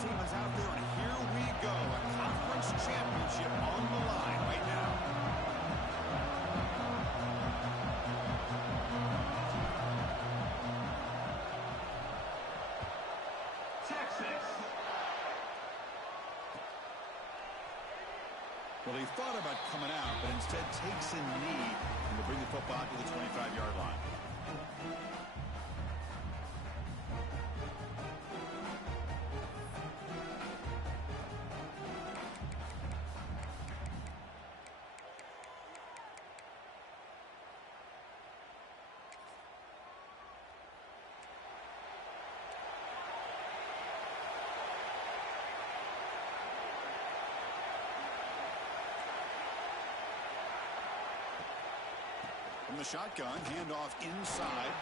team is out there, and here we go. A conference championship on the line right now. Well, he thought about coming out, but instead takes a knee and will bring the football to the 25-yard line. From the shotgun, handoff inside.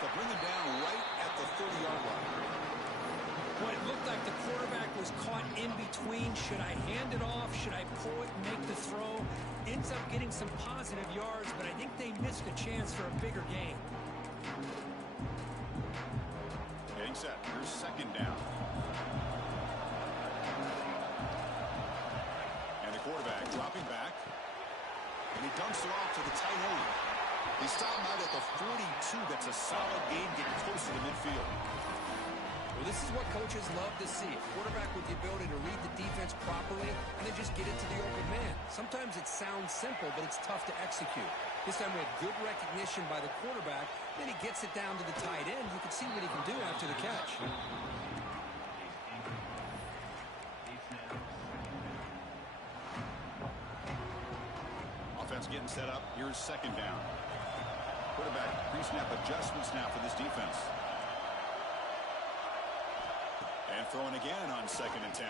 They'll bring it down right at the 30-yard line. Well, it looked like the quarterback was caught in between. Should I hand it off? Should I pull it and make the throw? Ends up getting some positive yards, but I think they missed a chance for a bigger gain. Getting set. Here's second down. And the quarterback dropping back. And he dumps it off to the tight end. He stopped out at the 42. That's a solid gain, getting closer to midfield. Well, this is what coaches love to see. A quarterback with the ability to read the defense properly and then just get it to the open man. Sometimes it sounds simple, but it's tough to execute. This time we had good recognition by the quarterback. Then he gets it down to the tight end. You can see what he can do after the catch. Offense getting set up. Here's second down. Quarterback pre-snap adjustments now for this defense. And throwing again on 2nd and 10.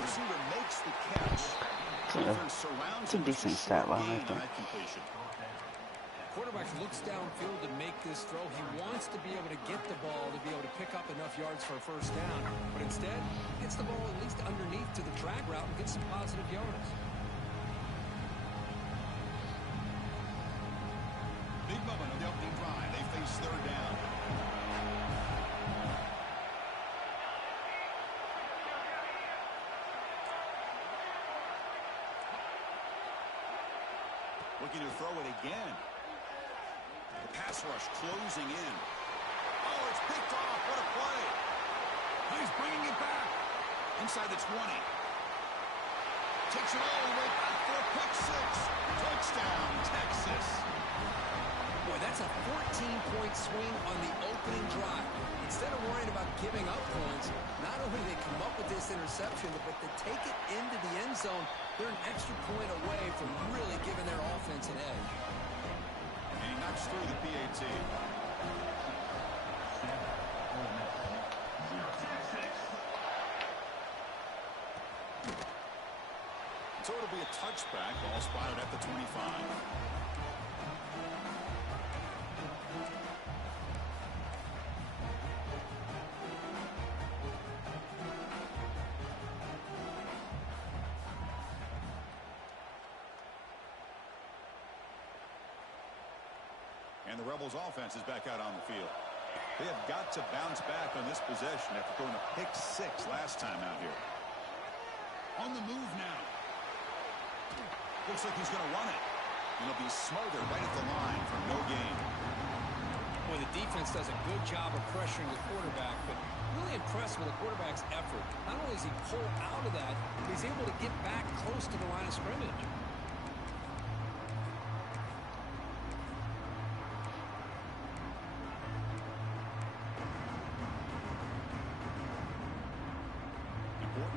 Receiver makes the catch. Defense surrounds him. It's a decent stat line, I think. Completion. Quarterback looks downfield to make this throw. He wants to be able to get the ball to be able to pick up enough yards for a first down. But instead, he gets the ball at least underneath to the drag route and gets some positive yards. Big moment on the opening drive. They face third down. Looking to throw it again. The pass rush closing in. Oh, it's picked off. What a play. He's bringing it back. Inside the 20. Takes it all the way back for a pick six. Touchdown, Texas. Boy, that's a 14-point swing on the opening drive. Instead of worrying about giving up points, not only do they come up with this interception, but they take it into the end zone. They're an extra point away from really giving their offense an edge. And he knocks through the PAT. So it'll be a touchback. Ball spotted at the 25. And the Rebels offense is back out on the field. They have got to bounce back on this possession after throwing a pick six last time out here. On the move now. Looks like he's going to run it. And he'll be smothered right at the line for no gain. Boy, the defense does a good job of pressuring the quarterback, but really impressed with the quarterback's effort. Not only does he pull out of that, but he's able to get back close to the line of scrimmage.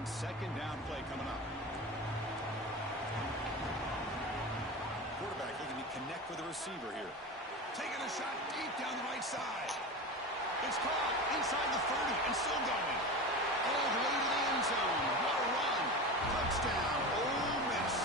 Second down play coming up. Quarterback looking to connect with the receiver here. Taking a shot deep down the right side. It's caught inside the 30 and still going. All the way to the end zone. What a run. Touchdown. Ole Miss.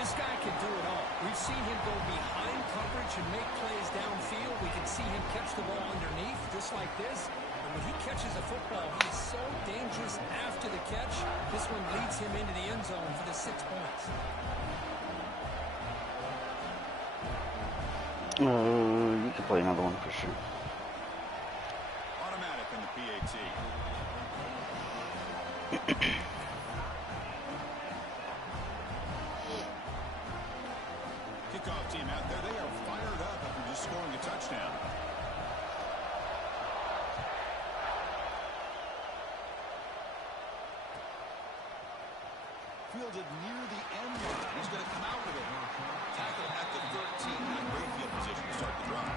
This guy can do it all. We've seen him go behind coverage and make plays downfield. We can see him catch the ball underneath just like this. When he catches a football, he is so dangerous after the catch. This one leads him into the end zone for the 6 points. You could play another one for sure. Automatic in the PAT. Kickoff team out there, they are fired up after just scoring a touchdown. Fielded near the end line. He's going to come out with it. Tackle at the 13. Not great field position to start the drive.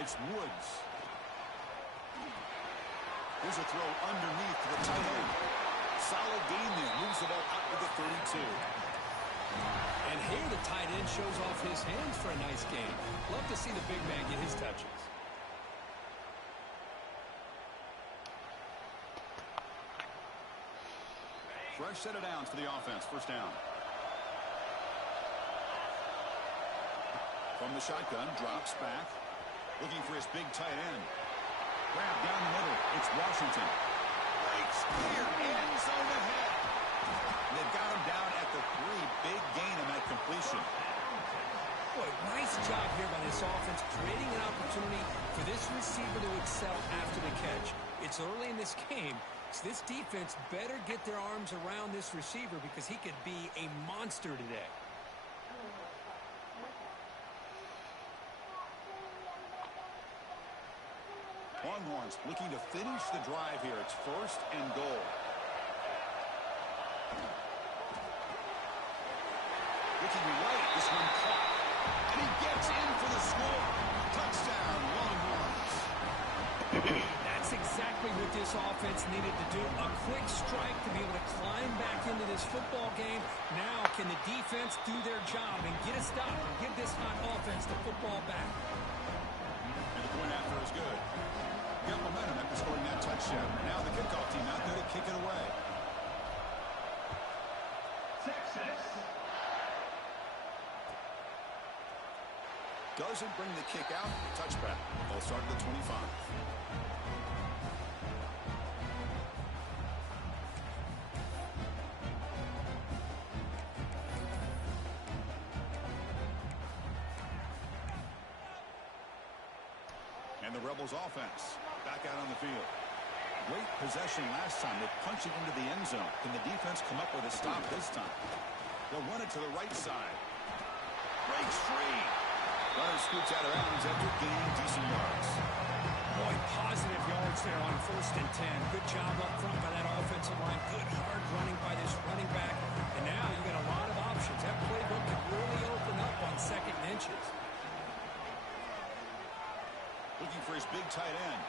It's Woods. Here's a throw underneath to the tight end. Solid gain there. Moves the ball out to the 32. And here the tight end shows off his hands for a nice gain. Love to see the big man get his touches. Fresh set of downs for the offense. First down. From the shotgun, drops back. Looking for his big tight end. Grab down the middle. It's Washington. Breaks clear. End zone ahead. They've got him down at the 3. Big gain on that completion. Boy, nice job here by this offense, creating an opportunity for this receiver to excel after the catch. It's early in this game, so this defense better get their arms around this receiver because he could be a monster today. Longhorns looking to finish the drive here. It's 1st and goal. Looking right, this one caught. And he gets in for the score. Touchdown, Longhorns. That's exactly what this offense needed to do. A quick strike to be able to climb back into this football game. Now can the defense do their job and get a stop and give this hot offense the football back? And the point after is good. Got momentum after scoring that touchdown. Now the kickoff team out there to kick it away. Texas. Doesn't bring the kick out. Touchback. Ball start at the 25. And the Rebels offense back out on the field. Great possession last time. They punch it into the end zone. Can the defense come up with a stop this time? They'll run it to the right side. Breaks free. Runner scoots out of bounds after gaining decent yards. Boy, positive yards there on 1st and 10. Good job up front by that offensive line. Good hard running by this running back. And now you got a lot of options. That playbook could really open up on 2nd and inches. Looking for his big tight end.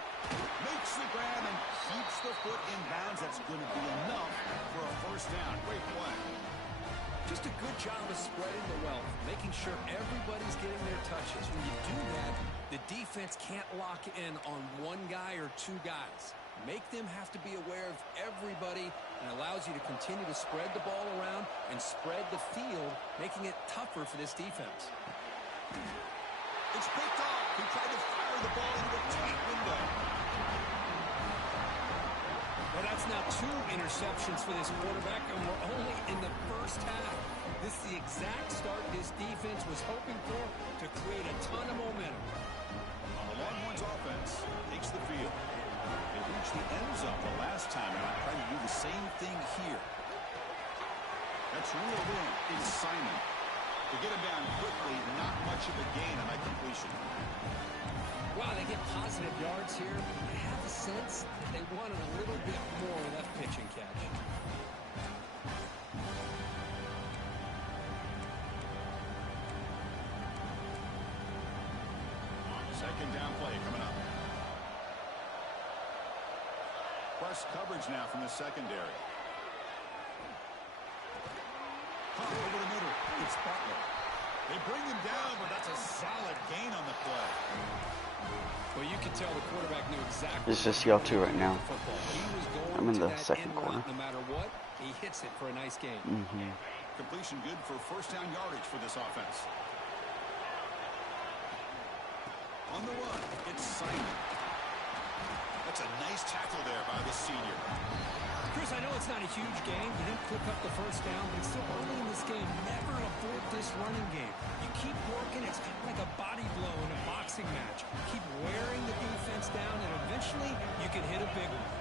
Makes the grab and keeps the foot in bounds. That's going to be enough for a 1st down. Great play. Just a good job of spreading the wealth, making sure everybody's getting their touches. When you do that, the defense can't lock in on one guy or 2 guys. Make them have to be aware of everybody and allows you to continue to spread the ball around and spread the field, making it tougher for this defense. It's picked off. He tried to fire the ball into a tight window. Well, that's now 2 interceptions for this quarterback, and we're only in the 1st half. This is the exact start this defense was hoping for to create a ton of momentum. On the Longhorns offense, takes the field. They reached the end zone the last time, and they're trying to do the same thing here. That's reeled in. It's Simon. To get him down quickly, not much of a gain on that completion. Wow, they get positive yards here. I have a sense that they wanted a little bit more of that pitch and catch. Second down play coming up. Press coverage now from the secondary. Pop over the middle. It's Butler. They bring him down, but that's a solid gain on the play. Well, you can tell the quarterback knew exactly. It's just y'all two right now. I'm in the that 2nd quarter. No matter what, he hits it for a nice game. Completion good for 1st down yardage for this offense. On the run, it's Simon. That's a nice tackle there by the senior. Chris, I know it's not a huge game. You didn't pick up the first down, but it's still early in this game. Never abort this running game. You keep working. It's kind of like a body blow in a boxing match. Keep wearing the defense down, and eventually you can hit a big one.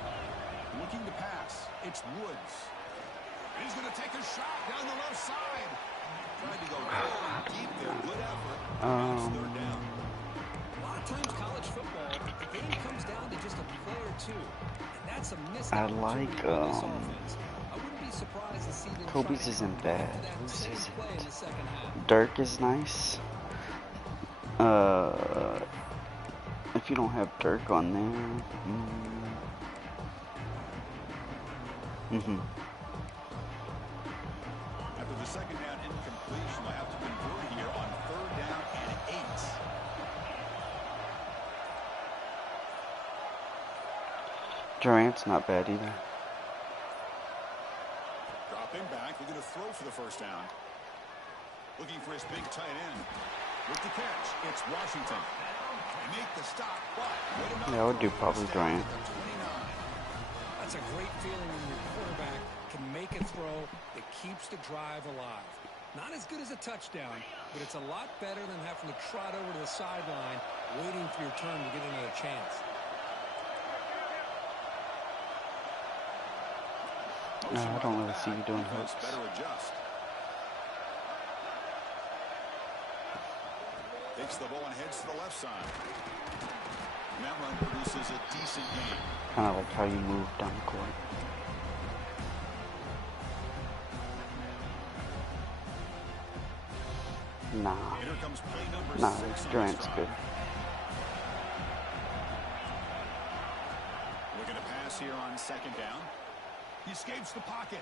Looking to pass. It's Woods. He's going to take a shot down the left side. Tried to go deep there. Good effort. It's third down. A lot of times college football, the game comes down to just a play or two. And that's a missed I opportunity like, on this offense. I wouldn't be surprised to see them Kobe's try to isn't come back bad. to that Who's same is play in it? the second half. Dirk is nice. If you don't have Dirk on there, After the second down incompletion, they'll have to convert here on third down and 8. Durant's not bad either. Dropping back, looking to throw for the first down. Looking for his big tight end. With the catch, it's Washington. They make the stop, but Yeah, I would do probably Durant. That's a great feeling when your quarterback can make a throw that keeps the drive alive. Not as good as a touchdown, but it's a lot better than having to trot over to the sideline, waiting for your turn to get another chance. No, I don't really see you doing hooks. Better adjust. Takes the ball and heads to the left side. That run produces a decent game. Kind of like how you move down the court. Nah. Here comes play number Nah, 6 on Durant's this good. drive. Looking to pass here on second down. He escapes the pocket.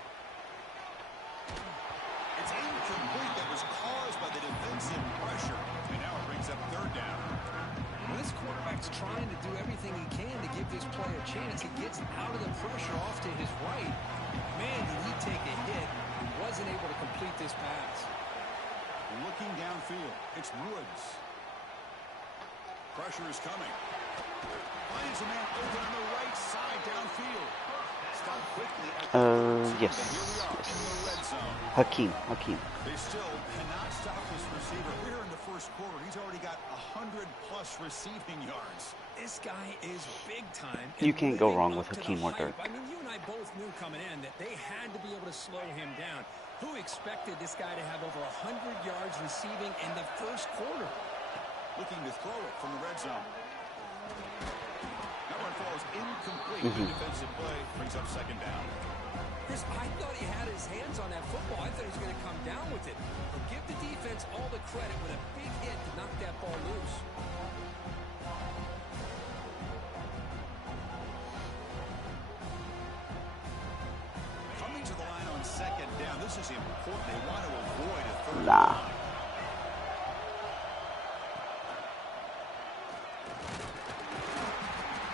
It's incomplete. That was caused by the defensive pressure. And now it brings up third down. When this quarterback's trying to do everything he can to give this play a chance, he gets out of the pressure off to his right. Man, did he take a hit. He wasn't able to complete this pass. Looking downfield, it's Woods. Pressure is coming. Finds a man open on the right side downfield. Stop quickly at the Yes. Here we are in the red zone. Hakeem. They still cannot stop this receiver. Here in the first quarter, he's already got 100-plus receiving yards. This guy is big time. You can't go living wrong up with to the Hakeem or hype. Dirk. I mean, you and I both knew coming in that they had to be able to slow him down. Who expected this guy to have over 100 yards receiving in the first quarter? Looking to throw it from the red zone. That one falls incomplete. Good defensive play brings up second down. Chris, I thought he had his hands on that football. I thought he was going to come down with it. But give the defense all the credit with a big hit to knock that ball loose. Coming to the line on second down. This is important. They want to avoid a third Nah. down.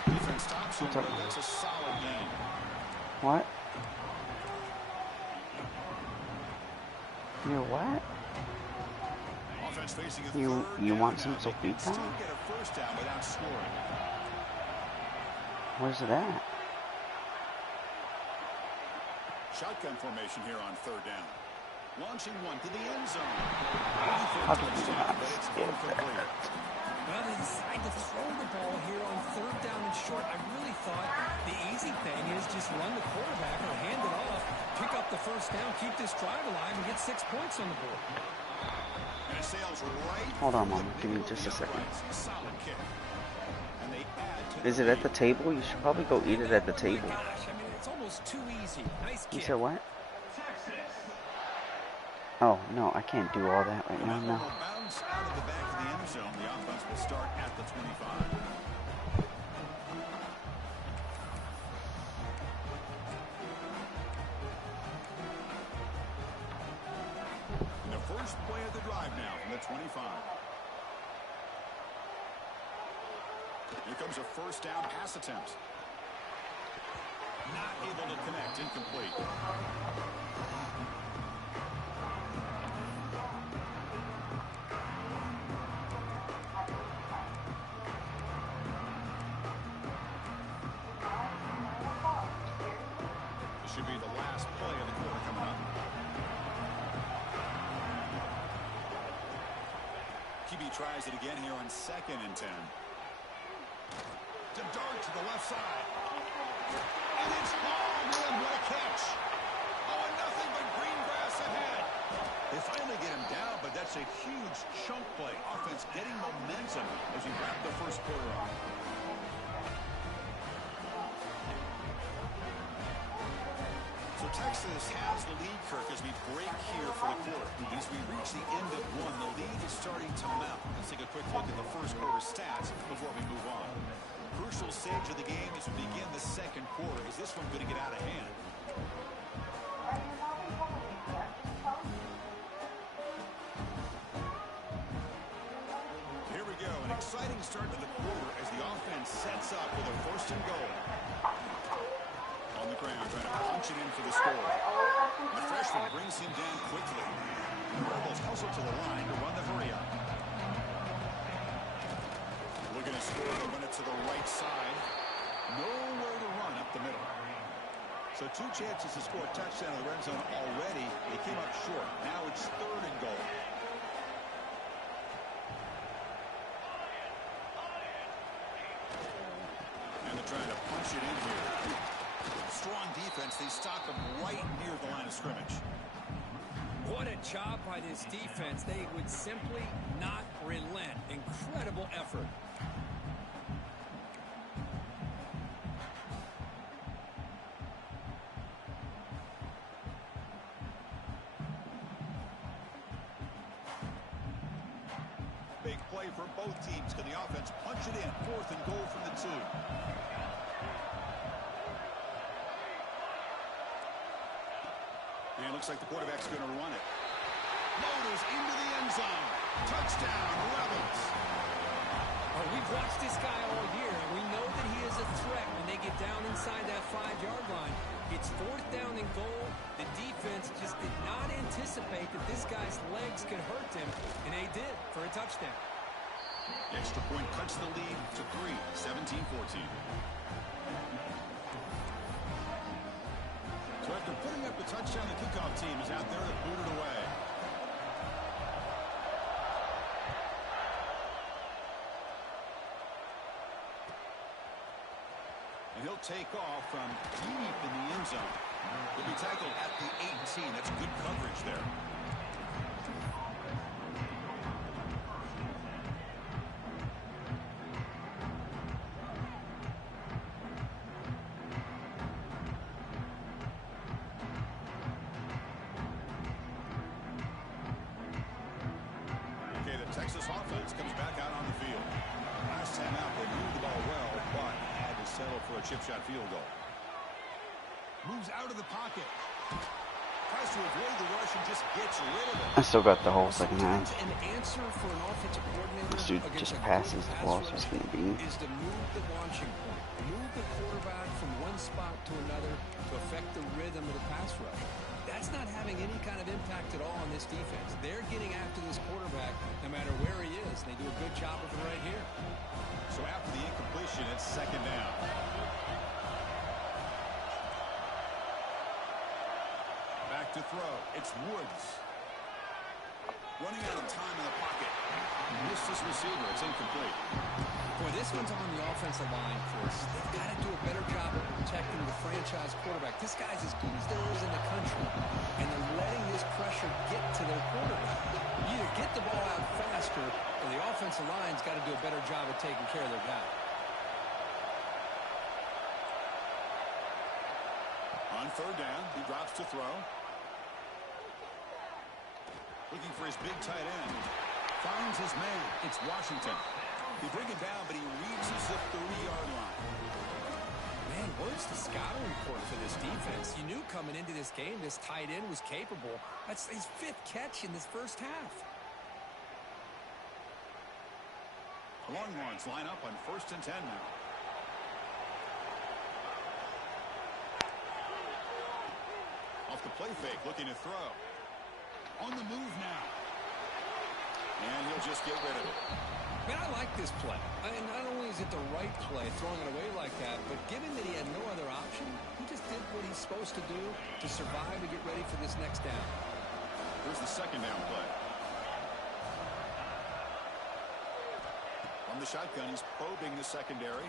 Defense stops him, but that's a solid game. What? You what? Offense facing a You third want down some now. They can sopita? still get a first down without scoring. Where's it at? Shotgun formation here on third down. Launching one to the end zone. How did you not But it's skip incomplete. that? Well, they decide to throw the ball here on third down and short. I really thought the easy thing is just run the quarterback or hand it off, pick up the first down, keep this drive alive, and get 6 points on the board. And it sails right Hold on, through Mom. the Give me middle of just a the second. uprights. Solid kick. And they add to Is the it at the lead. table? You should probably go eat it at the Oh table. my gosh, I mean, it's almost too easy. Nice You kick. said what? Oh, no, I can't do all that right now. That No. will bounce out of the back of the end zone. The offense will start at the 25. And the first play of the drive now from the 25. Here comes a first down pass attempt. Not able to connect, incomplete. This should be the last play of the quarter coming up. QB tries it again here on 2nd and 10. To dart to the left side. And it's long. What a catch. Oh, and nothing but green grass ahead. They finally get him down, but that's a huge chunk play. Offense getting momentum as we wrap the first quarter up. So Texas has the lead, Kirk, as we break here for the quarter. As we reach the end of one, the lead is starting to mount. Let's take a quick look at the first quarter stats before we move on. Crucial stage of the game as we begin the second quarter. Is this one going to get out of hand? Here we go. An exciting start to the quarter as the offense sets up with a 1st and goal. On the ground, trying to punch it in for the score. The freshman brings him down quickly. The Rebels hustle to the line to run the hurry up. Looking to score, they'll run it to the right side. Nowhere to run up the middle. So 2 chances to score a touchdown in the red zone already. They came up short. Now it's 3rd and goal. And they're trying to punch it in here. Strong defense. They stop him right near the line of scrimmage. What a job by this defense. They would simply not relent. Incredible effort. Big play for both teams. Can the offense punch it in? 4th and goal from the 2. And it looks like the quarterback's going to run it. Motors into the end zone. Touchdown, Rebels. Oh, we've watched this guy all year, and we know that he is a threat when they get down inside that 5-yard line. It's 4th down and goal. The defense just did not anticipate that this guy's legs could hurt him, and they did for a touchdown. The extra point cuts the lead to 3, 17-14. So after putting up the touchdown, the kickoff team is out there to boot it away. And he'll take off from deep in the end zone. He'll be tackled at the 18. That's good coverage there. Texas offense comes back out on the field. Last time out, they moved the ball well, but had to settle for a chip shot field goal. Moves out of the pocket. Tries to avoid the rush and just gets rid of it. I still got the whole second half. An answer for an offensive coordinator This dude just passes the ball, so it's going to be. Is to move the launching point. Move the quarterback from one spot to another to affect the rhythm of the pass rush. That's not having any kind of impact at all on this defense. They're getting after this quarterback no matter where he is. They do a good job of it right here. So after the incompletion, it's 2nd down. Back to throw. It's Woods. Running out of time in the pocket. Missed his receiver. It's incomplete. Boy, this one's on the offensive line, Chris. They've got to do a better job of protecting the franchise quarterback. This guy's as good as there is in the country, and they're letting this pressure get to their quarterback. You either get the ball out faster, or the offensive line's got to do a better job of taking care of their guy. On 3rd down, he drops to throw. Looking for his big tight end. Finds his man. It's Washington. They bring him down, but he reaches the 30-yard line. Man, where's the scouting report for this defense? You knew coming into this game this tight end was capable. That's his 5th catch in this first half. The Longhorns line up on 1st and 10 now. Off the play fake, looking to throw. On the move now. And he'll just get rid of it. Man, I like this play. I mean, not only is it the right play, throwing it away like that, but given that he had no other option, he just did what he he's supposed to do to survive and get ready for this next down. Here's the second down play. From the shotgun, he's probing the secondary.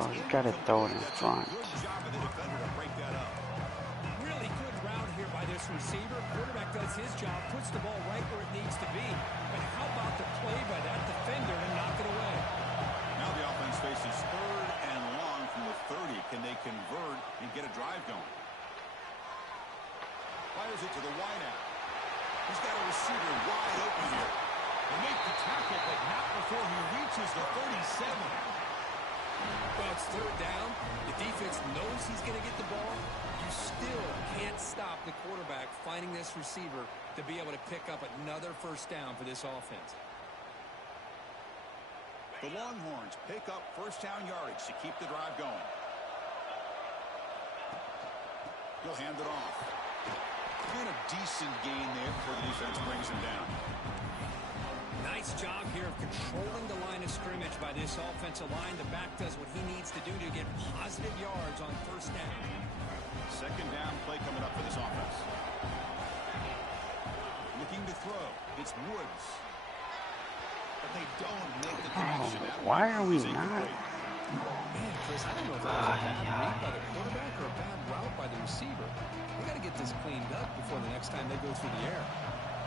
Oh, you gotta throw it in front. Good job of the defender to break that up. Really good route here by this receiver. Quarterback does his job, puts the ball right where it needs to be. But how about the play by that defender to knock it away? Now the offense faces third and long from the 30. Can they convert and get a drive going? Fires it to the wideout. He's got a receiver wide open here. They make the tackle, but not before he reaches the 37. Well, it's third down. The defense knows he's going to get the ball. You still can't stop the quarterback finding this receiver to be able to pick up another first down for this offense. The Longhorns pick up first down yardage to keep the drive going. He'll hand it off. And a decent gain there before the defense brings him down. Nice job here of controlling the line of scrimmage by this offensive line. The back does what he needs to do to get positive yards on first down. Second down play coming up for this offense. Looking to throw. It's Woods. But they don't make the connection. Why are we not? Man, Chris, I don't know if that was a bad read by the quarterback or a bad route by the receiver. We got to get this cleaned up before the next time they go through the air.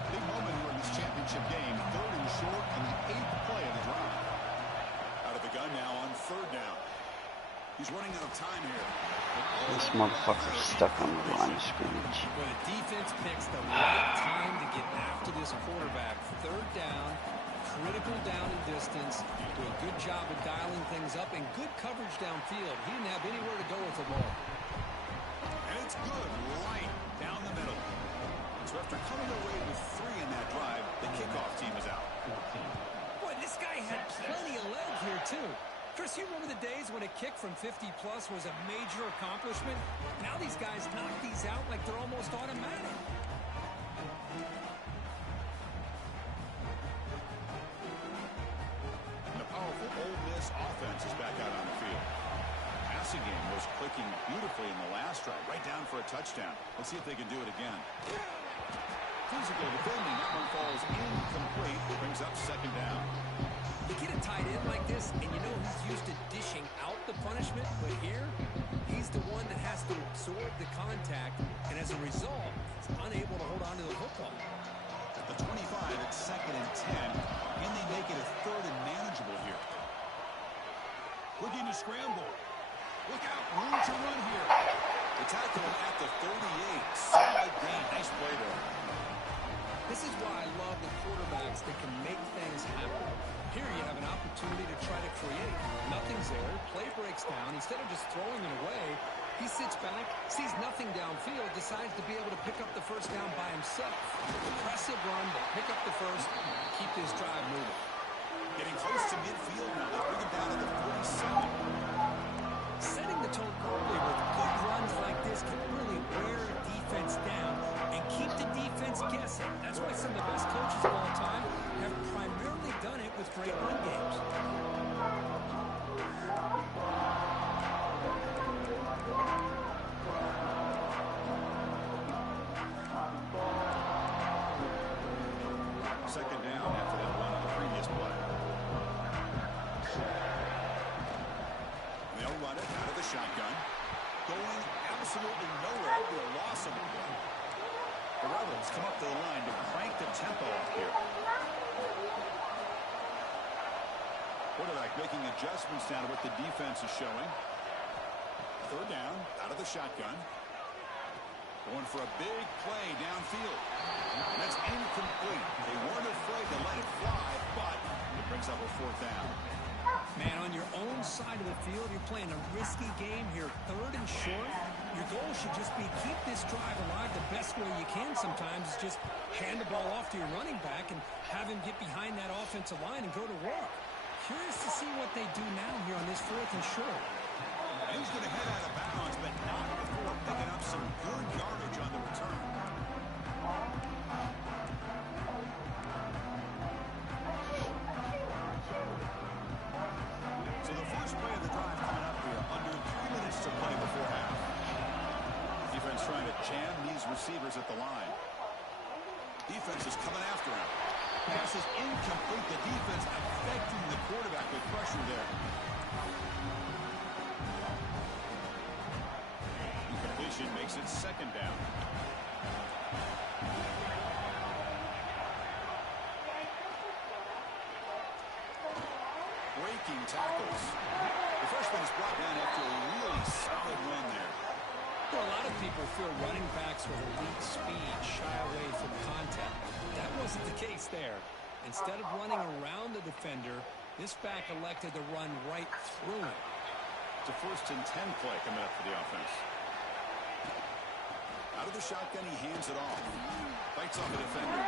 Big moment here in this championship game. Third and short on the 8th play of the drive. Out of the gun now on third down. He's running out of time here. This motherfucker's stuck on the line of scrimmage. Well, the defense picks the right time to get after this quarterback. Third down, critical down and distance. Do a good job of dialing things up and good coverage downfield. He didn't have anywhere to go with the ball. And it's good right down the middle. So after coming away with 3 in that drive, the kickoff team is out. Boy, this guy had plenty of leg here, too. Chris, you remember the days when a kick from 50-plus was a major accomplishment? Now these guys knock these out like they're almost automatic. The powerful Ole Miss offense is back out on the field. Passing game was clicking beautifully in the last drive, right down for a touchdown. Let's see if they can do it again. Physical defending, that one falls incomplete. Brings up second down. You get a tight end like this, and you know he's used to dishing out the punishment, but here, he's the one that has to absorb the contact, and as a result, he's unable to hold on to the football. At the 25, it's second and 10. Can they make it a third and manageable here? Looking to scramble. Look out, room to run here. The tackle at the 38. Solid gain. Nice play there. This is why I love the quarterbacks that can make things happen. Here you have an opportunity to try to create. Nothing's there. Play breaks down. Instead of just throwing it away, he sits back, sees nothing downfield, decides to be able to pick up the first down by himself. Impressive run, but pick up the first, keep this drive moving. Getting close to midfield now. They bring him down to the 47. Setting the tone early with good runs like this can really wear a defense down and keep the defense guessing. That's why some of the best coaches of all time have primarily done it with great run games. Second down after that run on the previous play. They'll run it out of the shotgun. Going absolutely nowhere. It'll be a loss of a play. The Rebels come up to the line to crank the tempo up here. Quarterback making adjustments now to what the defense is showing. Third down, out of the shotgun. Going for a big play downfield. That's incomplete. They weren't afraid to let it fly, but it brings up a fourth down. Man, on your own side of the field, you're playing a risky game here. Third and short. Your goal should just be keep this drive alive the best way you can sometimes is just hand the ball off to your running back and have him get behind that offensive line and go to work. Curious to see what they do now here on this fourth and short. He's going to head out of bounds, but not before picking up some good yardage on the return. So the first play of the drive coming up here. Under 3 minutes minutes to play before half. Defense trying to jam these receivers at the line. Defense is coming after him. Pass is incomplete. The defense affecting the quarterback with pressure there. Incompletion makes it second down. Breaking tackles. The freshman is brought down after a really solid run there. Well, a lot of people feel running backs with elite speed shy away from contact. That wasn't the case there. Instead of running around the defender, this back elected to run right through him. It's a 1st and 10 play coming up for the offense. Out of the shotgun, he hands it off. Fights off a defender.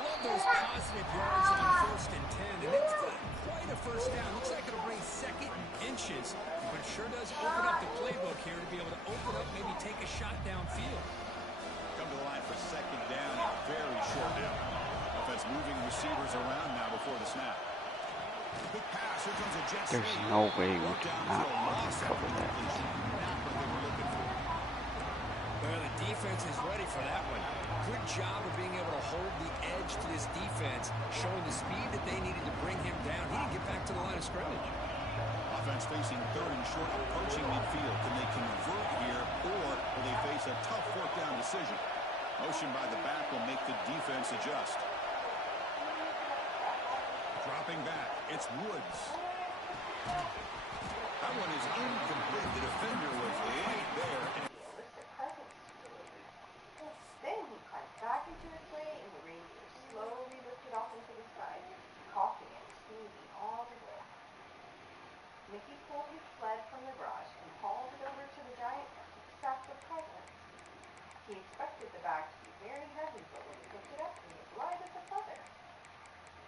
Love those positive yards on 1st and 10, and it's not quite a first down. Looks like it'll bring 2nd and inches, but it sure does open up the playbook here to be able to open up, maybe take a shot downfield. Come to the line for 2nd down and very short down. Offense moving receivers around now before the snap. Quick pass. Here comes a jet sweep. There's no way we cannot cover that. Well, the defense is ready for that one. Good job of being able to hold the edge to this defense, showing the speed that they needed to bring him down. He didn't get back to the line of scrimmage. Offense facing 3rd and short, approaching midfield. Can they convert here, or will they face a tough 4th down decision? Motion by the back will make the defense adjust. Dropping back, it's Woods. That one is incomplete. The defender was right there. Then he climbed back into his way, and the Rangers slowly lifted off into the sky, coughing and sneezing all the way. Mickey pulled his sled from the garage and hauled it over to the giant sack of presents. He expected the bag to be very heavy, but when he picked it up, it was light as a feather.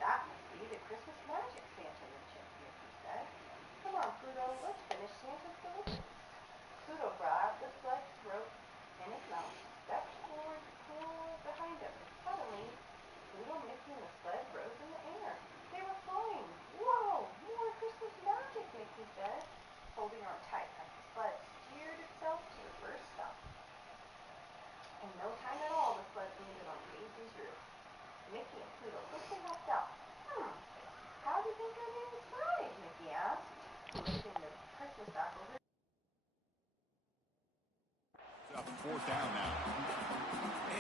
That must be the Christmas magic, Santa mentioned, Mickey said. Come on, Pluto, let's finish Santa's deliveries. Pluto grabbed the sled's throat in his mouth, stepped forward to pull behind him, and suddenly, Pluto, Mickey, and the sled rose in the air. They were flying. Whoa, more Christmas magic, Mickey said, holding on tight as the sled steered itself to the first stop. In no time at all, the sled landed on Daisy's roof. Mickey and Pluto quickly hopped out. How do you think I'm inside? Mickey asked, lifting the Christmas sack over. Up 4th down now.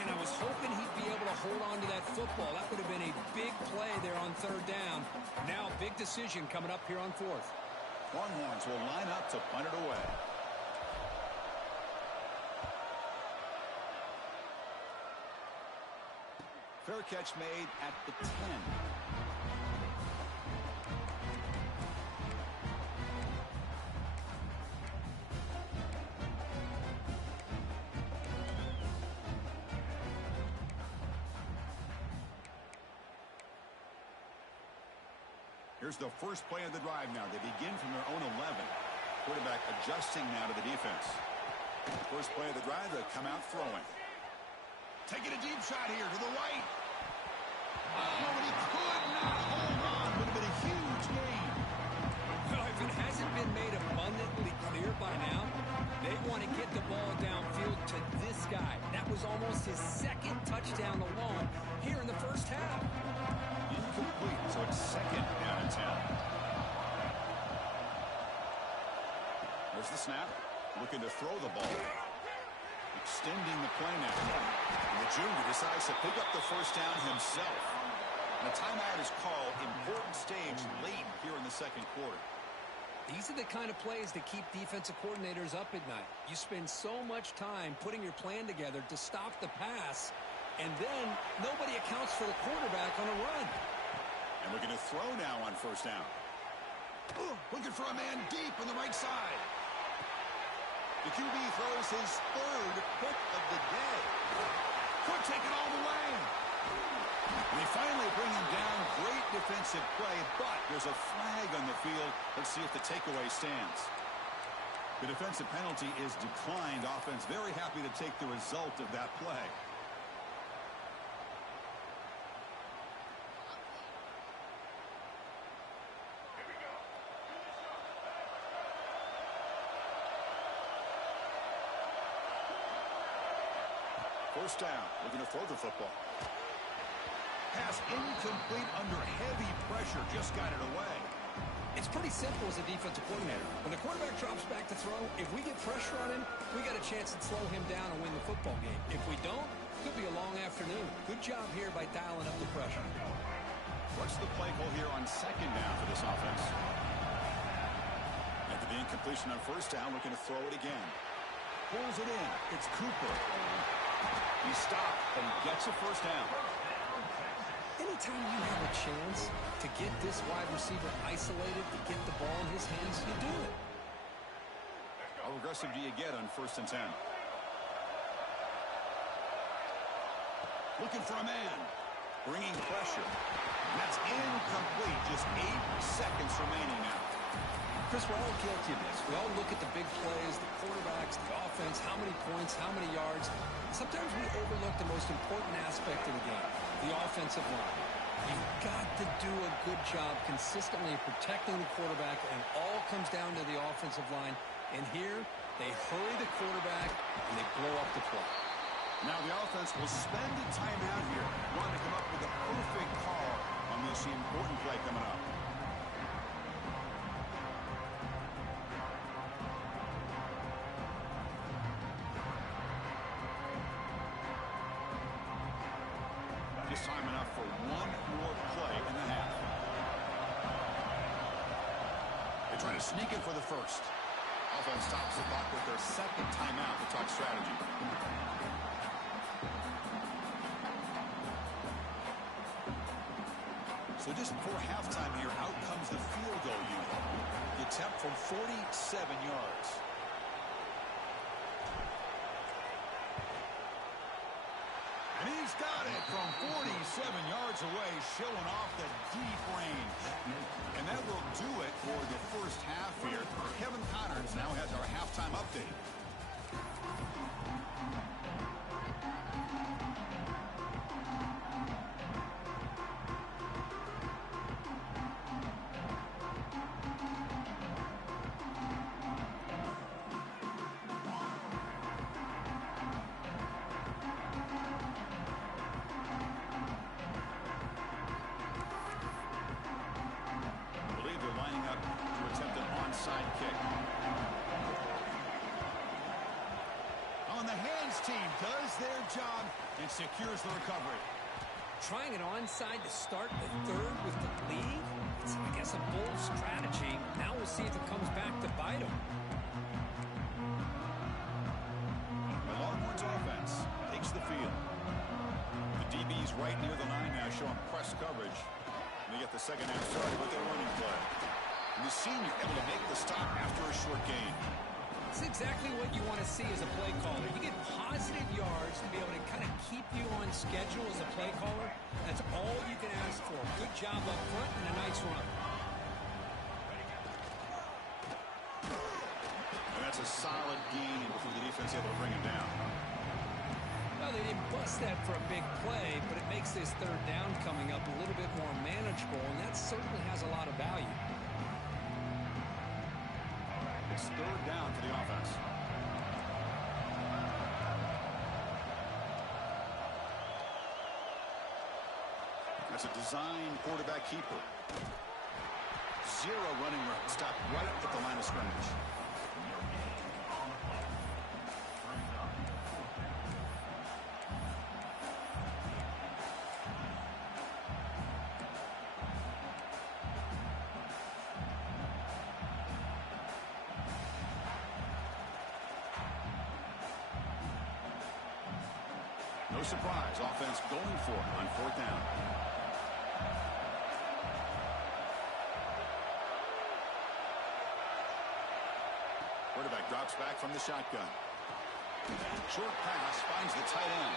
And I was hoping he'd be able to hold on to that football. That would have been a big play there on 3rd down. Now, big decision coming up here on 4th. Longhorns will line up to punt it away. Fair catch made at the 10. Here's the first play of the drive now. They begin from their own 11. Quarterback adjusting now to the defense. First play of the drive, they come out throwing. Taking a deep shot here to the right. Oh, and he could not hold on. Would have been a huge gain. Well, if it hasn't been made abundantly clear by now, they want to get the ball downfield to this guy. That was almost his 2nd touchdown alone here in the first half. Incomplete, so it's 2nd down and 10. There's the snap. Looking to throw the ball. Extending the play now. And the junior decides to pick up the first down himself. And a timeout is called. Important stage late here in the 2nd quarter. These are the kind of plays that keep defensive coordinators up at night. You spend so much time putting your plan together to stop the pass, and then nobody accounts for the quarterback on a run. And looking to throw now on first down. Looking for a man deep on the right side. The QB throws his 3rd pick of the day. Could take it all the way. And they finally bring him down. Great defensive play, but there's a flag on the field. Let's see if the takeaway stands. The defensive penalty is declined. Offense very happy to take the result of that play. First down. Looking to throw the football. Pass incomplete under heavy pressure. Just got it away. It's pretty simple as a defensive coordinator. When the quarterback drops back to throw, if we get pressure on him, we got a chance to slow him down and win the football game. If we don't, it could be a long afternoon. Good job here by dialing up the pressure. What's the play call here on second down for this offense? After the incompletion on first down, looking to throw it again. Pulls it in. It's Cooper. He stopped and gets a first down. Anytime you have a chance to get this wide receiver isolated, to get the ball in his hands, you do it. How aggressive do you get on 1st and 10? Looking for a man. Bringing pressure. And that's incomplete. Just 8 seconds remaining now. Chris, we're all guilty of this. We all look at the big plays, the quarterbacks, the offense, how many points, how many yards. Sometimes we overlook the most important aspect of the game, the offensive line. You've got to do a good job consistently protecting the quarterback, and it all comes down to the offensive line. And here, they hurry the quarterback, and they blow up the play. Now the offense will spend a timeout here, wanting to come up with a perfect call on this important play coming up. Just time enough for one more play in the half. They try to sneak in for the first. Offense stops the clock with their second timeout to talk strategy. So just before halftime here, out comes the field goal unit. The attempt from 47 yards. And he's got it from 47 yards away, showing off the deep range. And that will do it for the first half here. Kevin Connors now has our halftime update. Team does their job and secures the recovery. Trying it onside to start the third with the lead? It's, I guess, a bold strategy. Now we'll see if it comes back to bite them. The Longhorns offense takes the field. The DB's right near the line now, showing press coverage. And they get the second half started with their running play. And the senior able to make the stop after a short gain. It's exactly what you want to see as a play caller. You get positive yards to be able to kind of keep you on schedule as a play caller. That's all you can ask for. Good job up front and a nice run. And that's a solid gain before the defense able to bring him down. Well, they didn't bust that for a big play, but it makes this third down coming up a little bit more manageable, and that certainly has a lot of value. It's third down for the offense. That's a design quarterback keeper. Zero running room. Stop right up at the line of scrimmage. No surprise, offense going for it on fourth down. Quarterback drops back from the shotgun. Short pass finds the tight end.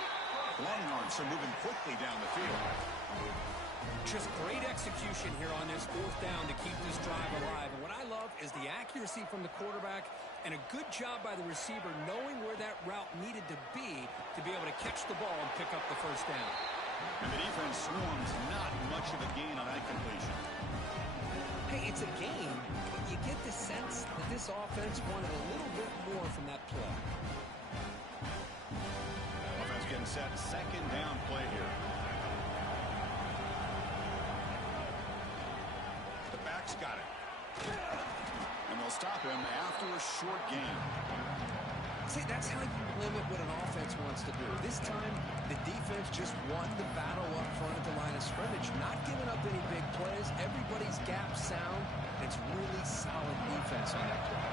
Longhorns are moving quickly down the field. Just great execution here on this fourth down to keep this drive alive. And what I love is the accuracy from the quarterback and a good job by the receiver knowing where that route needed to be able to catch the ball and pick up the first down. And the defense swarms not much of a gain on that completion. Hey, it's a game, but you get the sense that this offense wanted a little bit more from that play. Offense and set second down play here. The back's got it. And they'll stop him after a short gain. See, that's how you limit what an offense wants to do. This time, the defense just won the battle up front at the line of scrimmage, not giving up any big plays. Everybody's gap sound. It's really solid defense on that play.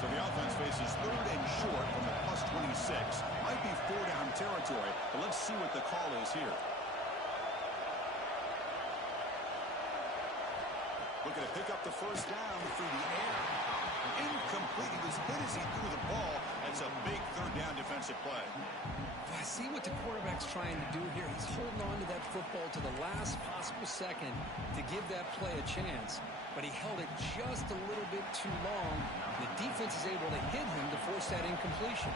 So the offense faces third and short from the +26. Might be 4-down territory, but let's see what the call is here. Looking to pick up the first down through the air. Incomplete. He was hit as he threw the ball. That's a big third down defensive play. Well, I see what the quarterback's trying to do here. He's holding on to that football to the last possible second to give that play a chance. But he held it just a little bit too long. The defense is able to hit him to force that incompletion.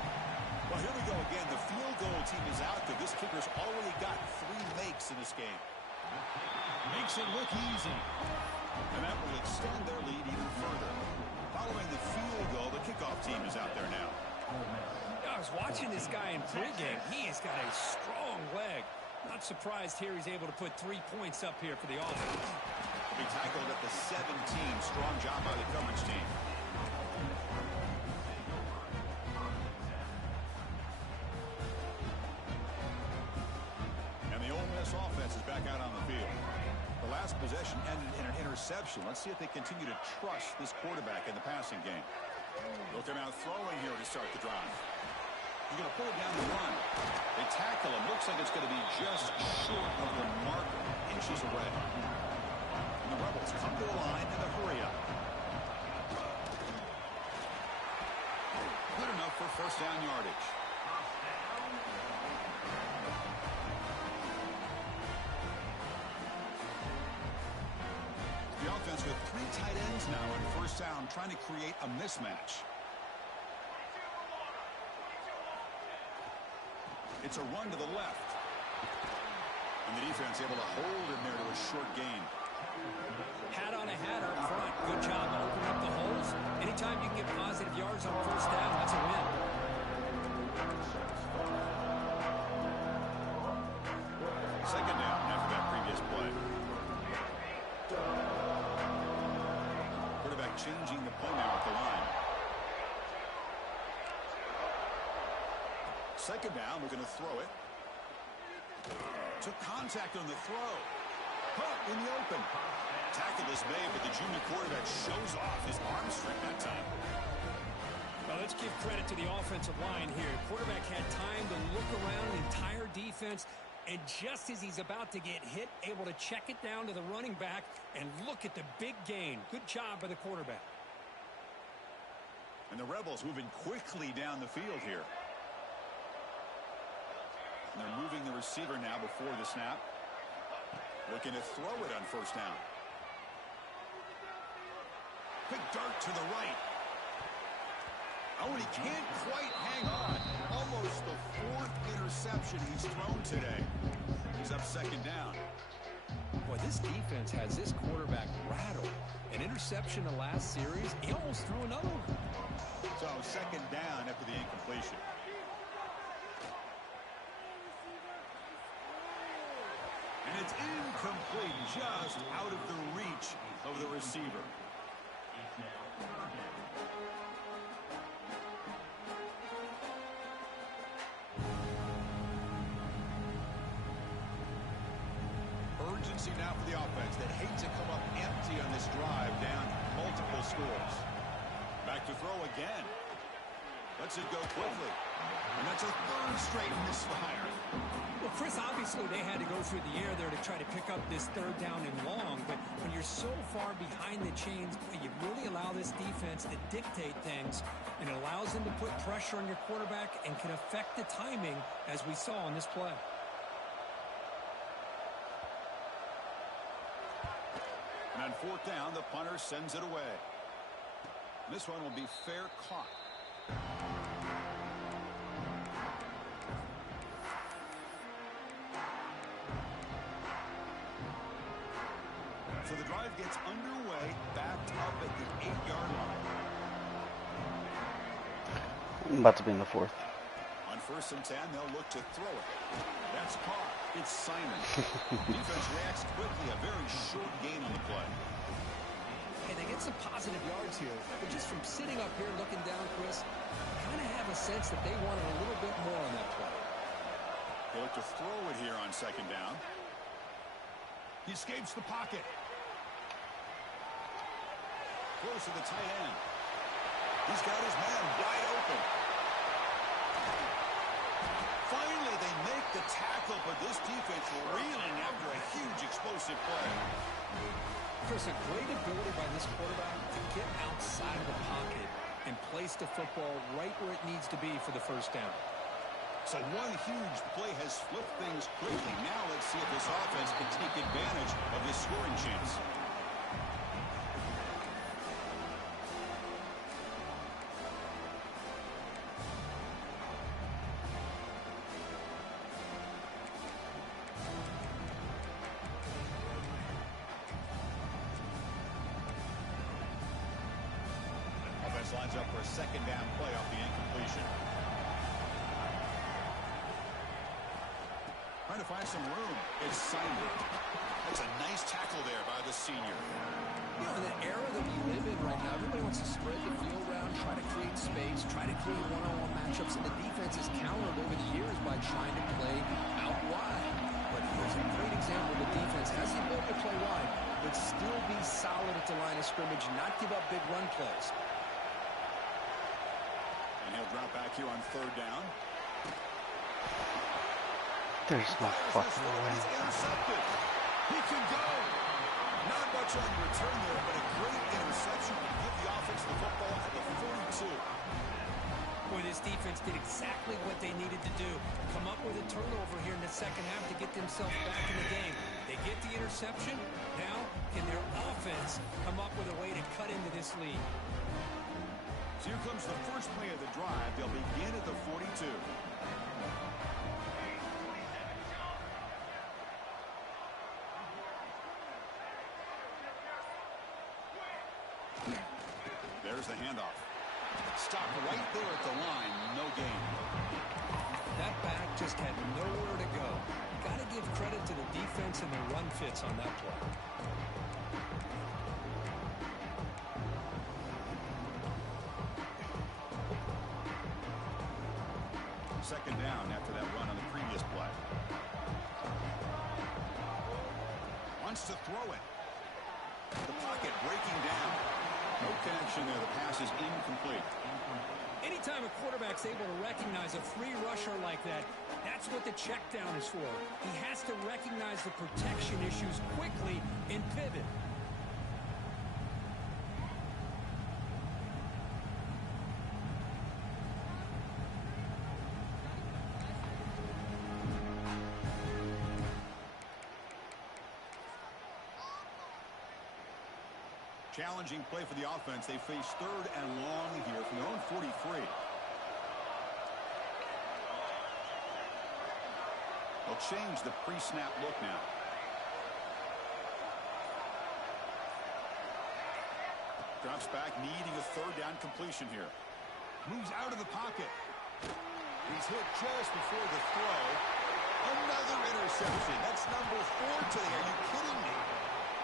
Well, here we go again. The field goal team is out there. This kicker's already got 3 makes in this game. Makes it look easy. And that will extend their lead even further. Following the field goal, the kickoff team is out there now. I was watching this guy in pregame. He has got a strong leg. Not surprised here he's able to put 3 points up here for the offense. He tackled at the 17. Strong job by the coverage team. And the Ole Miss offense is back out on the field. The last possession ended in an interception. Let's see if they continue to trust this quarterback in the passing game. They'll come out throwing here to start the drive. He's going to pull it down the run. They tackle him. Looks like it's going to be just short of the marker. Inches away. And the Rebels come to the line in a hurry up. Good enough for first down yardage. The offense with 3 tight ends now in first down, trying to create a mismatch. It's a run to the left. And the defense able to hold him there to a short gain. Hat on a hat up front. Good job opening up the holes. Anytime you can get positive yards on first down, that's a win. Second down after that previous play. Quarterback changing the play now at the line. Second down, we're going to throw it. Took contact on the throw. Caught in the open. Tackle is made, but the junior quarterback shows off his arm strength that time. Well, let's give credit to the offensive line here. Quarterback had time to look around the entire defense, and just as he's about to get hit, able to check it down to the running back, and look at the big gain. Good job by the quarterback. And the Rebels moving quickly down the field here. And they're moving the receiver now before the snap. Looking to throw it on first down. Big dart to the right. Oh, and he can't quite hang on. Almost the 4th interception he's thrown today. He's up second down. Boy, this defense has this quarterback rattled. An interception the last series. He almost threw another one. So second down after the incompletion. And it's incomplete, just out of the reach of the receiver. Urgency now for the offense that hate to come up empty on this drive, down multiple scores. Back to throw again. Lets it go quickly. And that's a 3rd straight misfire. Well, Chris, obviously they had to go through the air there to try to pick up this 3rd down and long, but when you're so far behind the chains, you really allow this defense to dictate things, and it allows them to put pressure on your quarterback and can affect the timing, as we saw on this play. And on 4th down, the punter sends it away. This one will be fair caught. So the drive gets underway, backed up at the 8-yard line. I'm about to be in the 4th. On 1st and 10, they'll look to throw it. That's caught. It's Simon. Defense reacts quickly. A very short gain on the play. Hey, they get some positive yards here, but just from sitting up here looking down, Chris, kind of have a sense that they wanted a little bit more on that play. They look to throw it here on 2nd down. He escapes the pocket. Throws to the tight end. He's got his man wide open. Finally, they make the tackle, but this defense reeling after a huge explosive play. Chris, a great ability by this quarterback to get outside of the pocket and place the football right where it needs to be for the 1st down. So one huge play has flipped things quickly. Now let's see if this offense can take advantage of this scoring chance. Offense lines up for a 2nd down play off the incompletion. Trying to find some room. It's Simon. That's a nice tackle there by the senior. You know, in the era that we live in right now, everybody wants to spread the field around, try to create space, try to create one-on-one matchups, and the defense is countered over the years by trying to play out wide. But here's a great example. The defense has the ability to play wide, but still be solid at the line of scrimmage, not give up big run plays. And he'll drop back here on 3rd down. There's no fucking way. He's intercepted. He can go. Not much on return there, but a great interception to give the offense the football at the 42. Boy, this defense did exactly what they needed to do. Come up with a turnover here in the 2nd half to get themselves back in the game. They get the interception. Now, can their offense come up with a way to cut into this lead? So here comes the first play of the drive. They'll begin at the 42. There's the handoff. Stop right there at the line. No gain. That back just had nowhere to go. Got to give credit to the defense and the run fits on that play. Second down after that run on the previous play. Wants to throw it. The pocket breaking down. No connection there. The pass is incomplete. Anytime a quarterback's able to recognize a free rusher like that, that's what the check down is for. He has to recognize the protection issues quickly and pivot. Challenging play for the offense. They face 3rd and long here from their own 43. They'll change the pre-snap look now. Drops back, needing a 3rd down completion here. Moves out of the pocket. He's hit just before the throw. Another interception. That's number 4 today. Are you kidding me?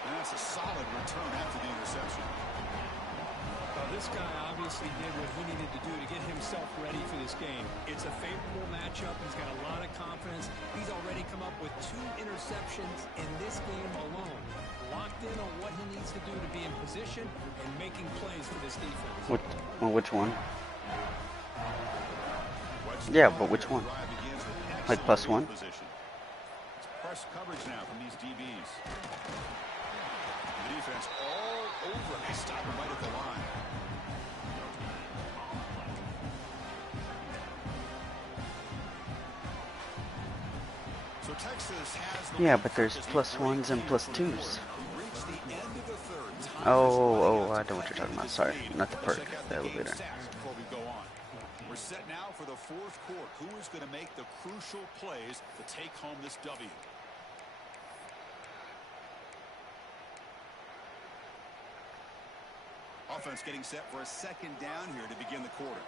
And that's a solid return after the interception. Well, this guy obviously did what he needed to do to get himself ready for this game. It's a favorable matchup. He's got a lot of confidence. He's already come up with 2 interceptions in this game alone. Locked in on what he needs to do to be in position and making plays for this defense. Which one? Yeah, but which one? Like +1? It's press coverage now from these DBs. The defense all over him. They stop him right at the line. So Texas has the Yeah, but there's +1s and +2s. Oh, I know what you're talking about. Sorry, not the perk, the elevator. We're set now for the 4th quarter. Who is going to make the crucial plays to take home this W? Offense getting set for a 2nd down here to begin the quarter.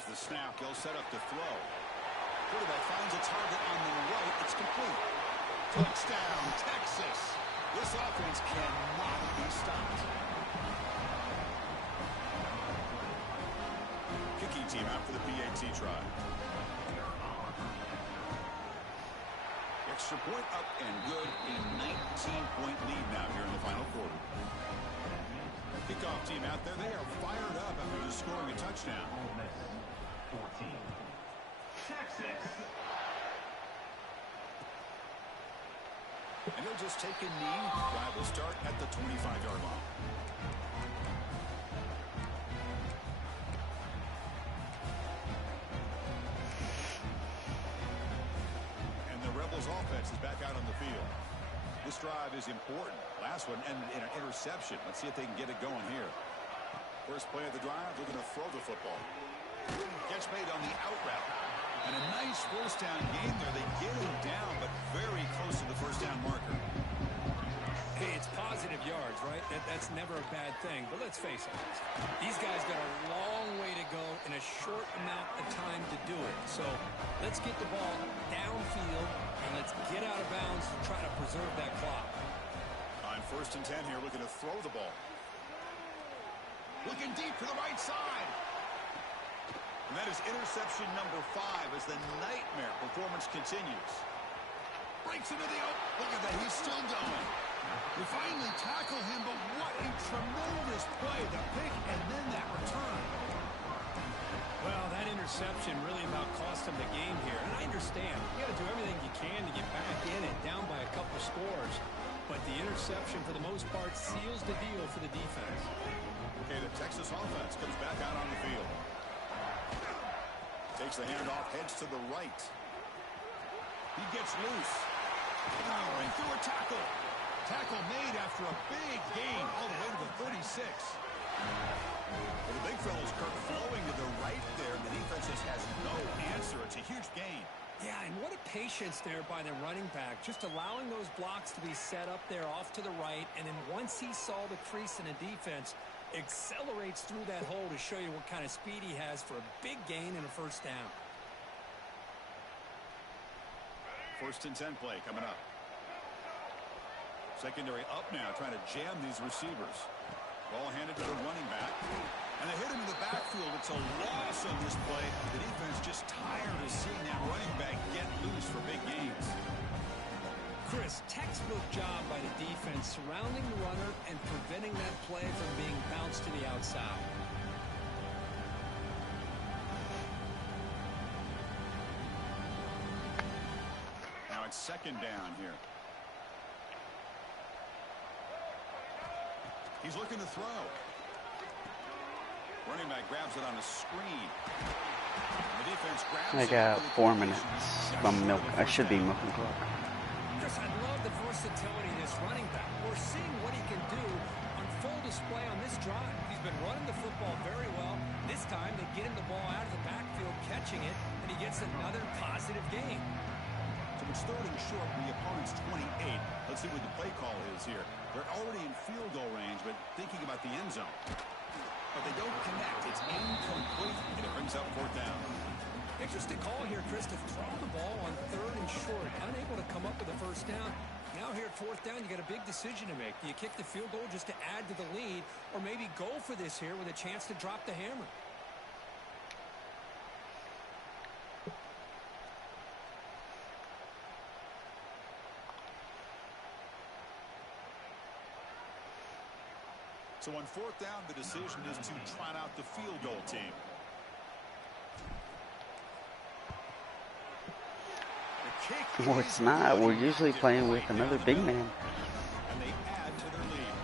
There's the snap. They'll set up to throw. Quarterback finds a target on the right. It's complete. Touchdown, Texas. This offense cannot be stopped. Kicking team out for the PAT try. Extra point up and good. A 19-point lead now here in the final quarter. Kickoff team out there. They are fired up after just scoring a touchdown. 14. Texas. And they'll just take a knee. Drive will start at the 25-yard line. And the Rebels offense is back out on the field. This drive is important. Last one ended in an interception. Let's see if they can get it going here. First play of the drive, they're going to throw the football. Catch made on the out route. And a nice first down game there. They get him down, but very close to the first down marker. Hey, it's positive yards, right? That's never a bad thing. But let's face it, these guys got a long way to go in a short amount of time to do it. So let's get the ball downfield, and let's get out of bounds to try to preserve that clock. On 1st and 10 here, looking to throw the ball. Looking deep to the right side. And that is interception number 5 as the nightmare performance continues. Breaks into the open. Look at that. He's still going. We finally tackle him, but what a tremendous play. The pick and then that return. Well, that interception really about cost him the game here. And I understand. You got to do everything you can to get back in it, down by a couple scores. But the interception, for the most part, seals the deal for the defense. Okay, the Texas offense comes back out on the field. Takes the handoff, heads to the right. He gets loose. Oh, and through a tackle. Tackle made after a big gain all the way to the 36. Well, the big fellow's Kirk flowing to the right there. The defense just has no answer. It's a huge gain. Yeah, and what a patience there by the running back. Just allowing those blocks to be set up there off to the right. And then once he saw the crease in the defense, accelerates through that hole to show you what kind of speed he has for a big gain and a first down. 1st and 10 play coming up. Secondary up now, trying to jam these receivers. Ball handed to the running back. And they hit him in the backfield. It's a loss on this play. The defense just tired of seeing that running back get loose for big gains. Chris, textbook job by the defense surrounding the runner and preventing that play from being bounced to the outside. Now it's 2nd down here. He's looking to throw. Running back grabs it on a screen. The defense grabs I got 4 minutes from milk. I should be milking clock. Chris, I love the versatility of this running back. We're seeing what he can do on full display on this drive. He's been running the football very well. This time they get him the ball out of the backfield, catching it, and he gets another positive gain. So it's 3rd and short from the opponent's 28. Let's see what the play call is here. They're already in field goal range, but thinking about the end zone. But they don't connect. It's incomplete, and it brings up 4th down. Interesting call here, Chris, to throw the ball on 3rd and short. Unable to come up with a first down. Now here at 4th down, you got a big decision to make. Do you kick the field goal just to add to the lead, or maybe go for this here with a chance to drop the hammer? So on 4th down, the decision is to trot out the field goal team. Well, it's not. We're usually playing with another big man. And they add to their lead.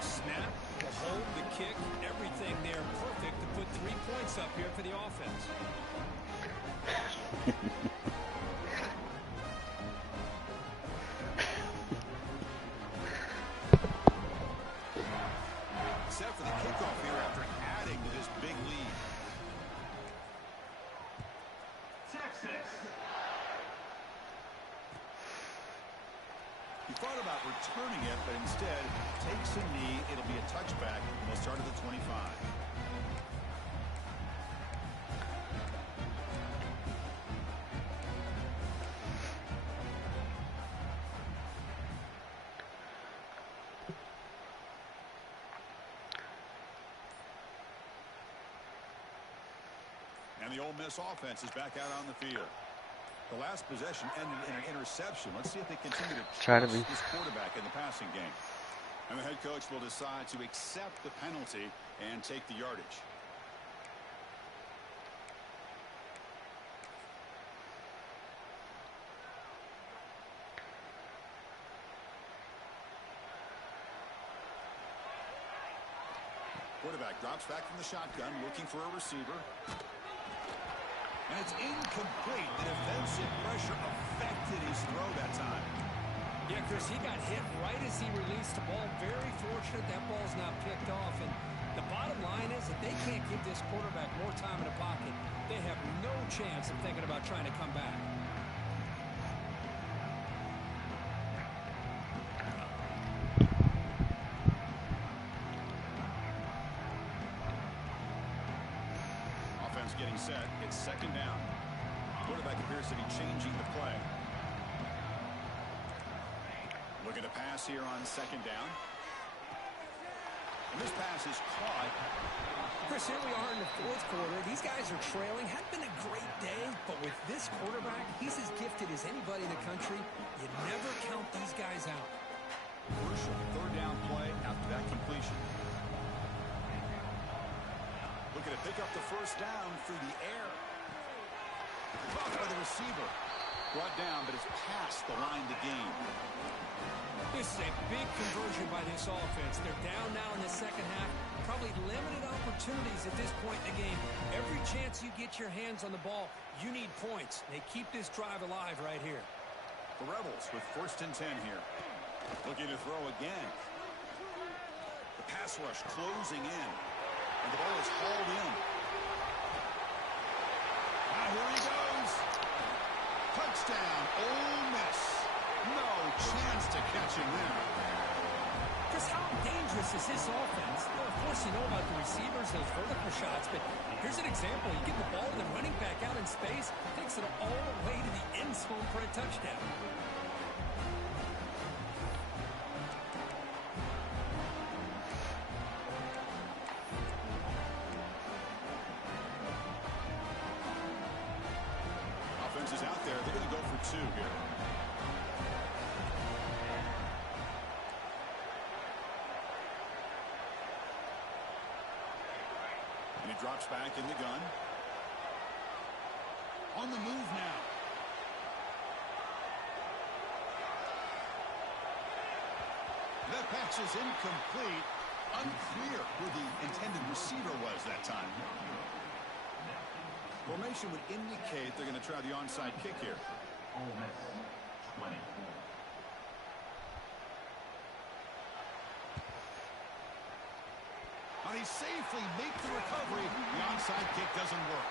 Snap, the hold, the kick, everything there perfect to put 3 points up here for the offense. Set for the kickoff here after adding to this big lead. Texas. He thought about returning it, but instead takes a knee. It'll be a touchback. They'll start at the 25. And the Ole Miss offense is back out on the field. The last possession ended in an interception. Let's see if they continue to trust this quarterback in the passing game. And the head coach will decide to accept the penalty and take the yardage. Quarterback drops back from the shotgun, looking for a receiver. And it's incomplete. The defensive pressure affected his throw that time. Yeah, Chris, he got hit right as he released the ball. Very fortunate that ball's not picked off. And the bottom line is that they can't give this quarterback more time in the pocket. They have no chance of thinking about trying to come back. Getting set. It's second down. Quarterback appears to be changing the play. Look at a pass here on second down. And this pass is caught. Chris, here we are in the fourth quarter. These guys are trailing. Hadn't been a great day, but with this quarterback, he's as gifted as anybody in the country. You never count these guys out. Crucial third down play after that completion. Looking to pick up the first down through the air. Caught by the receiver. Brought down, but it's past the line to gain. This is a big conversion by this offense. They're down now in the second half. Probably limited opportunities at this point in the game. Every chance you get your hands on the ball, you need points. They keep this drive alive right here. The Rebels with 1st and 10 here. Looking to throw again. The pass rush closing in. And the ball is hauled in. Now here he goes. Touchdown, Ole Miss. No chance to catch him there. Chris, how dangerous is this offense? Well, of course, you know about the receivers, those vertical shots, but here's an example. You get the ball to the running back out in space, takes it all the way to the end zone for a touchdown. Offense is out there. They're going to go for 2 here. And he drops back in the gun. On the move now. That pass is incomplete. Unclear who the intended receiver was that time. Formation would indicate they're going to try the onside kick here. Ole Miss 20. Now he safely makes the recovery. The onside kick doesn't work.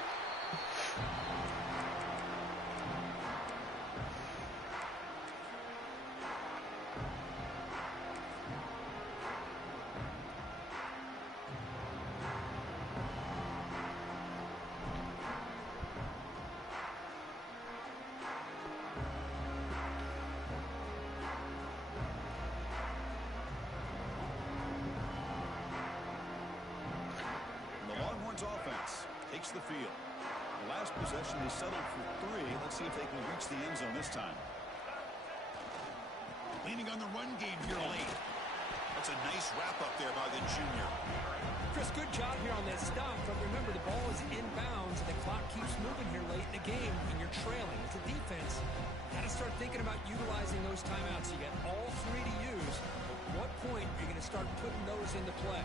Offense takes the field. The last possession they settled for 3. Let's see if they can reach the end zone this time. Leaning on the run game here late. That's a nice wrap up there by the junior. Chris, good job here on that stop, but remember the ball is inbounds and the clock keeps moving here late in the game and you're trailing. As a defense, got to start thinking about utilizing those timeouts. You got all 3 to use. At what point are you going to start putting those into play?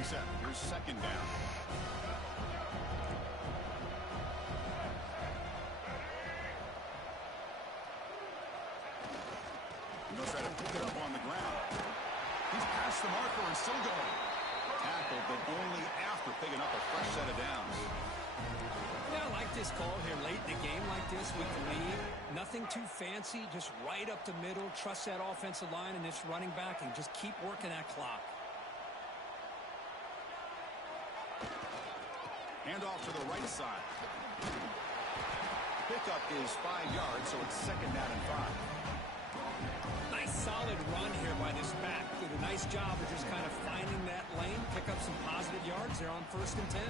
Set. Here's second down. He'll try to pick it up on the ground. He's past the marker and still going. Tackled, but only after picking up a fresh set of downs. Yeah, I like this call here late in the game like this with the lead. Nothing too fancy, just right up the middle. Trust that offensive line and this running back and just keep working that clock. Handoff to the right side. Pickup is 5 yards, so it's second down and 5. Nice solid solid run here by this back. Did a nice job of just kind of finding that lane, pick up some positive yards there on 1st and 10.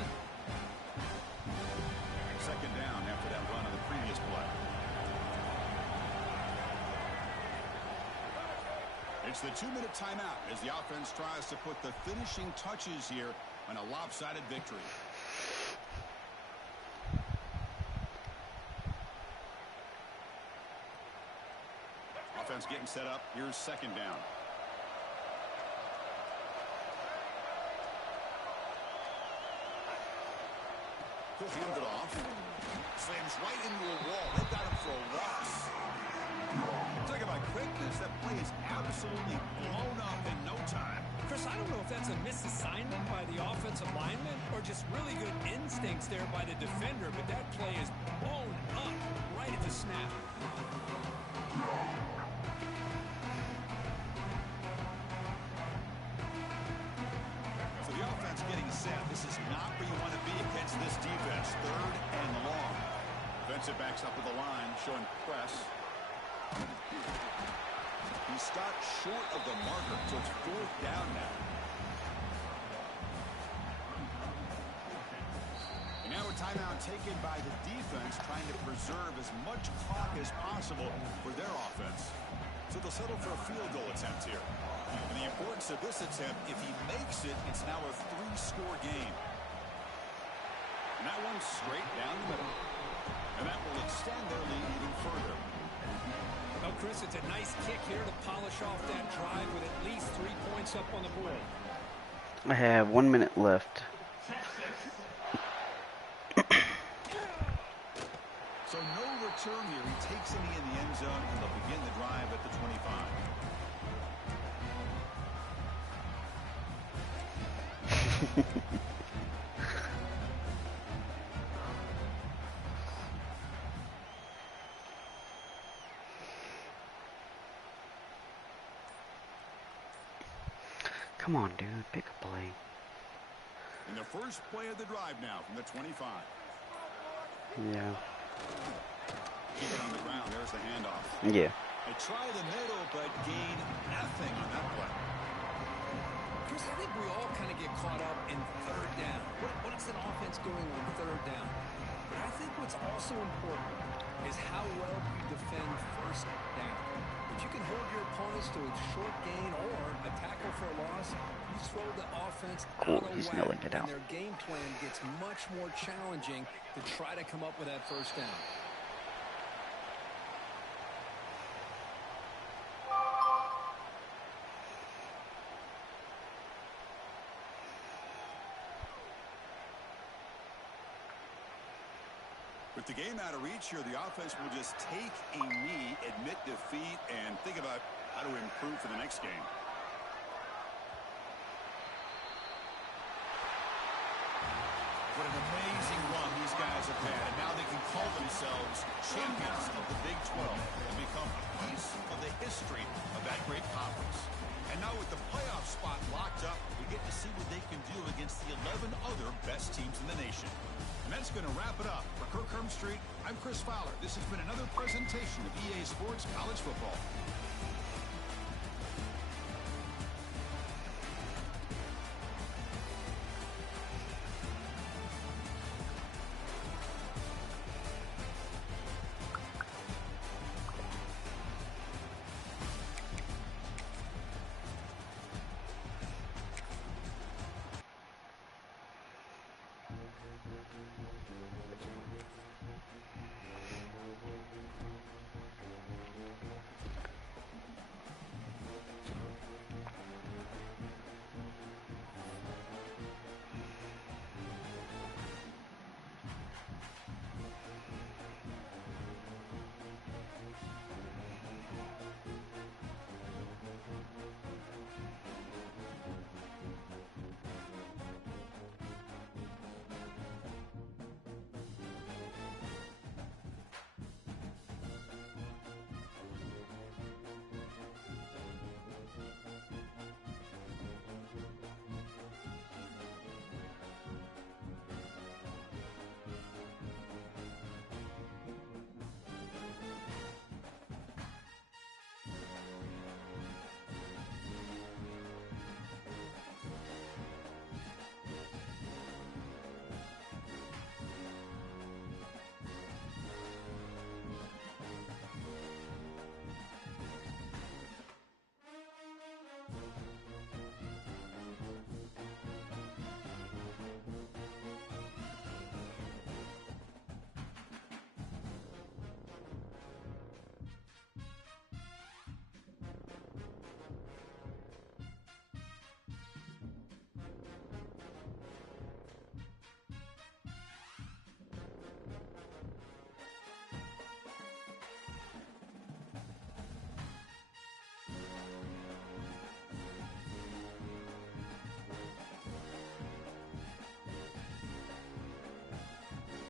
Second down after that run on the previous play. It's the 2-minute timeout as the offense tries to put the finishing touches here on a lopsided victory. Offense getting set up. Here's second down. He'll hand it off. Slams right into a wall. They've got him for a loss. Talk about quickness. That play is absolutely blown up in no time. Chris, I don't know if that's a misassignment by the offensive lineman or just really good instincts there by the defender, but that play is blown up right at the snap. So the offense getting set. This is not where you want to be against this defense. 3rd and long. Defensive backs up to the line, showing press. He stopped short of the marker, so it's 4th down now. And now a timeout taken by the defense, trying to preserve as much clock as possible for their offense. So they'll settle for a field goal attempt here. And the importance of this attempt, if he makes it, it's now a 3-score game. And that one's straight down the middle. And that will extend their lead even further. Well, Chris, it's a nice kick here to polish off that drive with at least 3 points up on the board. I have 1 minute left. So no return here. He takes him in the end zone, and they'll begin the drive at the 25. Come on, dude. Pick a play. In the first play of the drive now from the 25. Yeah. Keep it on the ground. There's the handoff. Yeah. They try the middle, but gain nothing on that play. Chris, I think we all kind of get caught up in 3rd down. What is an offense doing on 3rd down? But I think what's also important is how well you defend 1st down. If you can hold your opponents to a short gain or a tackle for a loss, you throw the offense out of He's whack, milling it out. and their game plan gets much more challenging to try to come up with that 1st down. With the game out of reach here, the offense will just take a knee, admit defeat, and think about how to improve for the next game. What an amazing run these guys have had, and now they can call themselves champions of the Big 12 and become a piece of the history of that great conference. And now with the playoff spot locked up, we get to see what they can do against the 11 other best teams in the nation. And that's going to wrap it up. For Kirk Street, I'm Chris Fowler. This has been another presentation of EA Sports College Football.